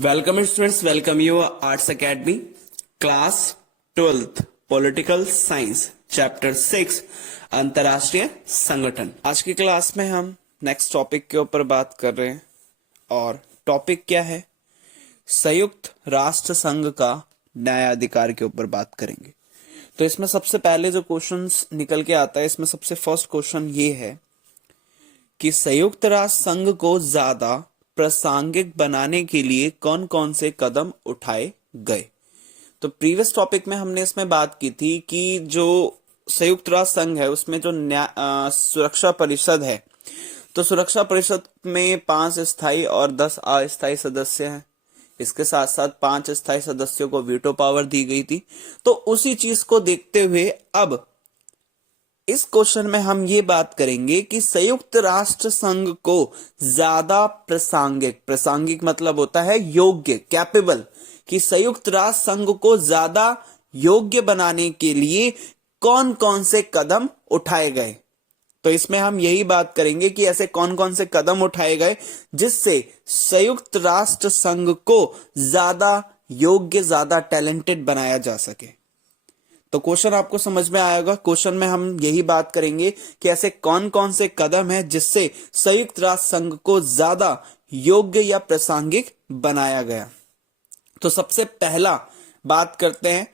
Welcome students, welcome you arts academy class 12th political science chapter 6 अंतरराष्ट्रीय संगठन। आज की क्लास में हम नेक्स्ट टॉपिक के ऊपर बात कर रहे हैं और टॉपिक क्या है? संयुक्त राष्ट्र संघ का न्यायाधिकार के ऊपर बात करेंगे। तो इसमें सबसे पहले जो क्वेश्चंस निकल के आता है, इसमें सबसे फर्स्ट क्वेश्चन ये है कि संयुक्त राष्ट्र संघ को ज्यादा प्रासंगिक बनाने के लिए कौन कौन से कदम उठाए गए। तो प्रीवियस टॉपिक में हमने इसमें बात की थी कि जो संयुक्त राष्ट्र संघ है उसमें जो सुरक्षा परिषद है, तो सुरक्षा परिषद में 5 स्थायी और 10 अस्थायी सदस्य हैं। इसके साथ साथ 5 स्थायी सदस्यों को वीटो पावर दी गई थी। तो उसी चीज को देखते हुए अब इस क्वेश्चन में हम ये बात करेंगे कि संयुक्त राष्ट्र संघ को ज्यादा प्रासंगिक मतलब होता है योग्य, कैपेबल, कि संयुक्त राष्ट्र संघ को ज्यादा योग्य बनाने के लिए कौन कौन से कदम उठाए गए। तो इसमें हम यही बात करेंगे कि ऐसे कौन कौन से कदम उठाए गए जिससे संयुक्त राष्ट्र संघ को ज्यादा योग्य, ज्यादा टैलेंटेड बनाया जा सके। तो क्वेश्चन आपको समझ में आएगा। क्वेश्चन में हम यही बात करेंगे कि ऐसे कौन कौन से कदम हैं जिससे संयुक्त राष्ट्र संघ को ज्यादा योग्य या प्रासंगिक बनाया गया। तो सबसे पहला बात करते हैं,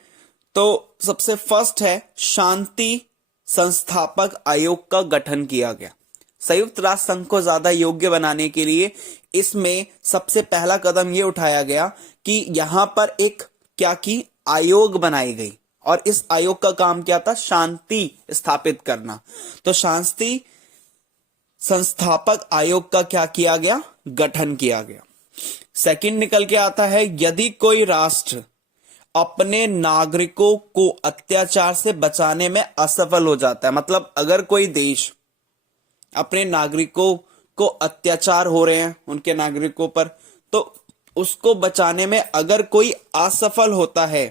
तो सबसे फर्स्ट है शांति संस्थापक आयोग का गठन किया गया। संयुक्त राष्ट्र संघ को ज्यादा योग्य बनाने के लिए इसमें सबसे पहला कदम यह उठाया गया कि यहां पर एक क्या की आयोग बनाई गई और इस आयोग का काम क्या था? शांति स्थापित करना। तो शांति संस्थापक आयोग का क्या किया गया? गठन किया गया। सेकंड निकल के आता है, यदि कोई राष्ट्र अपने नागरिकों को अत्याचार से बचाने में असफल हो जाता है, मतलब अगर कोई देश अपने नागरिकों को अत्याचार हो रहे हैं उनके नागरिकों पर, तो उसको बचाने में अगर कोई असफल होता है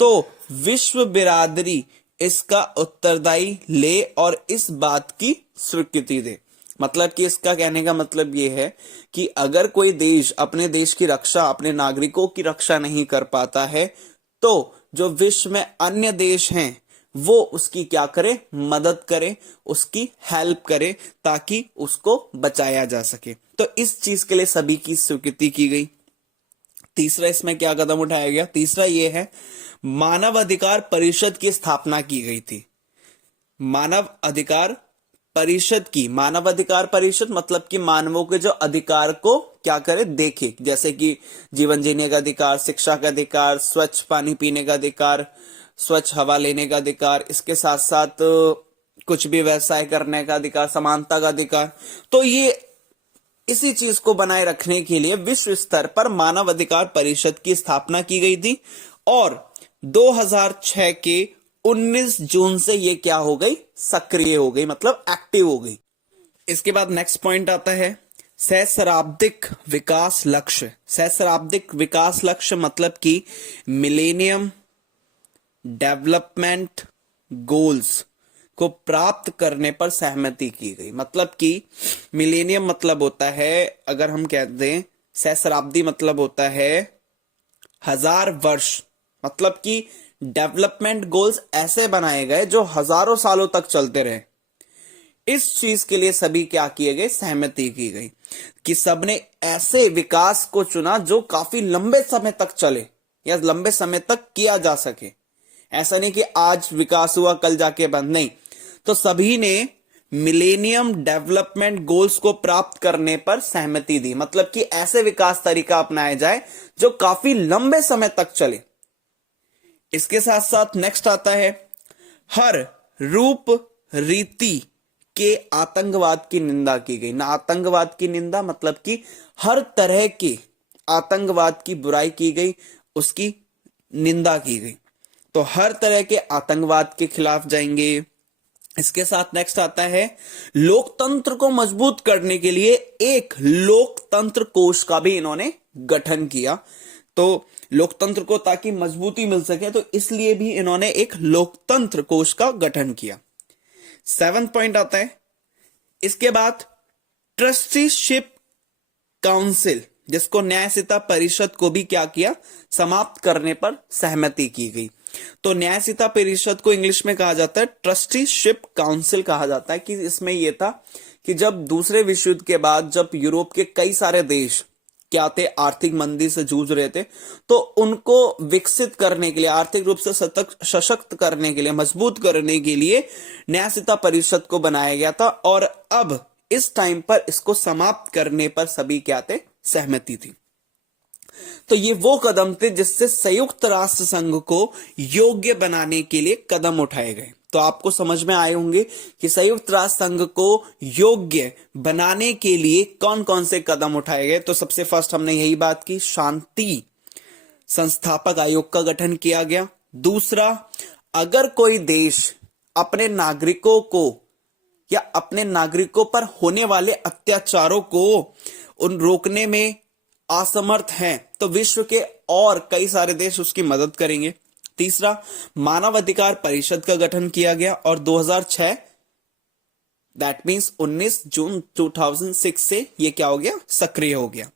तो विश्व बिरादरी इसका उत्तरदायी ले और इस बात की स्वीकृति दे। मतलब कि इसका कहने का मतलब यह है कि अगर कोई देश अपने देश की रक्षा, अपने नागरिकों की रक्षा नहीं कर पाता है, तो जो विश्व में अन्य देश हैं वो उसकी क्या करे? मदद करे, उसकी हेल्प करे ताकि उसको बचाया जा सके। तो इस चीज के लिए सभी की स्वीकृति की गई। तीसरा इसमें क्या कदम उठाया गया? तीसरा यह है, मानव अधिकार परिषद की स्थापना की गई थी। मानव अधिकार परिषद मतलब कि मानवों के जो अधिकार को क्या करे? देखे, जैसे कि जीवन जीने का अधिकार, शिक्षा का अधिकार, स्वच्छ पानी पीने का अधिकार, स्वच्छ हवा लेने का अधिकार, इसके साथ साथ कुछ भी व्यवसाय करने का अधिकार, समानता का अधिकार। तो ये इसी चीज को बनाए रखने के लिए विश्व स्तर पर मानव अधिकार परिषद की स्थापना की गई थी और 2006 के 19 जून से ये क्या हो गई? सक्रिय हो गई, मतलब एक्टिव हो गई। इसके बाद नेक्स्ट पॉइंट आता है सहस्राब्दिक विकास लक्ष्य। सहस्राब्दिक विकास लक्ष्य मतलब कि मिलेनियम डेवलपमेंट गोल्स को प्राप्त करने पर सहमति की गई। मतलब कि मिलेनियम मतलब होता है, अगर हम कहते हैं सहस्राब्दी मतलब होता है 1000 वर्ष, मतलब कि डेवलपमेंट गोल्स ऐसे बनाए गए जो हजारों सालों तक चलते रहे। इस चीज के लिए सभी क्या किए गए? सहमति की गई कि सबने ऐसे विकास को चुना जो काफी लंबे समय तक चले या लंबे समय तक किया जा सके। ऐसा नहीं कि आज विकास हुआ कल जाके बंद, नहीं। तो सभी ने मिलेनियम डेवलपमेंट गोल्स को प्राप्त करने पर सहमति दी, मतलब कि ऐसे विकास तरीका अपनाया जाए जो काफी लंबे समय तक चले। इसके साथ साथ नेक्स्ट आता है, हर रूप रीति के आतंकवाद की निंदा की गई। ना आतंकवाद की निंदा मतलब कि हर तरह के आतंकवाद की बुराई की गई, उसकी निंदा की गई। तो हर तरह के आतंकवाद के खिलाफ जाएंगे। इसके साथ नेक्स्ट आता है, लोकतंत्र को मजबूत करने के लिए एक लोकतंत्र कोष का भी इन्होंने गठन किया। तो लोकतंत्र को ताकि मजबूती मिल सके तो इसलिए भी इन्होंने एक लोकतंत्र कोष का गठन किया। 7th पॉइंट आता है, इसके बाद ट्रस्टीशिप काउंसिल जिसको न्यायसीता परिषद को भी क्या किया, समाप्त करने पर सहमति की गई। तो न्यायसीता परिषद को इंग्लिश में कहा जाता है ट्रस्टीशिप काउंसिल कहा जाता है। कि इसमें यह था कि जब दूसरे विश्व युद्ध के बाद जब यूरोप के कई सारे देश क्या थे, आर्थिक मंदी से जूझ रहे थे, तो उनको विकसित करने के लिए, आर्थिक रूप से सशक्त करने के लिए, मजबूत करने के लिए न्यायसीता परिषद को बनाया गया था। और अब इस टाइम पर इसको समाप्त करने पर सभी क्या थे, सहमति थी। तो ये वो कदम थे जिससे संयुक्त राष्ट्र संघ को योग्य बनाने के लिए कदम उठाए गए। तो आपको समझ में आए होंगे कि संयुक्त राष्ट्र संघ को योग्य बनाने के लिए कौन कौन से कदम उठाए गए। तो सबसे फर्स्ट हमने यही बात की, शांति संस्थापक आयोग का गठन किया गया। दूसरा, अगर कोई देश अपने नागरिकों को या अपने नागरिकों पर होने वाले अत्याचारों को उन रोकने में असमर्थ हैं, तो विश्व के और कई सारे देश उसकी मदद करेंगे। तीसरा, मानव अधिकार परिषद का गठन किया गया और 2006 दैट मींस 19 जून 2006 से ये क्या हो गया, सक्रिय हो गया।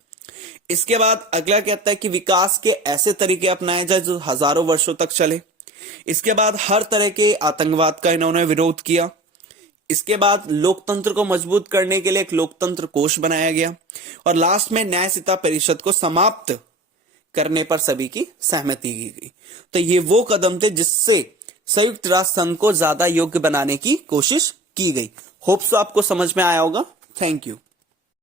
इसके बाद अगला कहता है कि विकास के ऐसे तरीके अपनाए जाए जो हजारों वर्षों तक चले। इसके बाद हर तरह के आतंकवाद का इन्होंने विरोध किया। इसके बाद लोकतंत्र को मजबूत करने के लिए एक लोकतंत्र कोष बनाया गया और लास्ट में न्यायसीता परिषद को समाप्त करने पर सभी की सहमति की गई। तो ये वो कदम थे जिससे संयुक्त राष्ट्र संघ को ज्यादा योग्य बनाने की कोशिश की गई। होप्स आपको समझ में आया होगा। Thank you.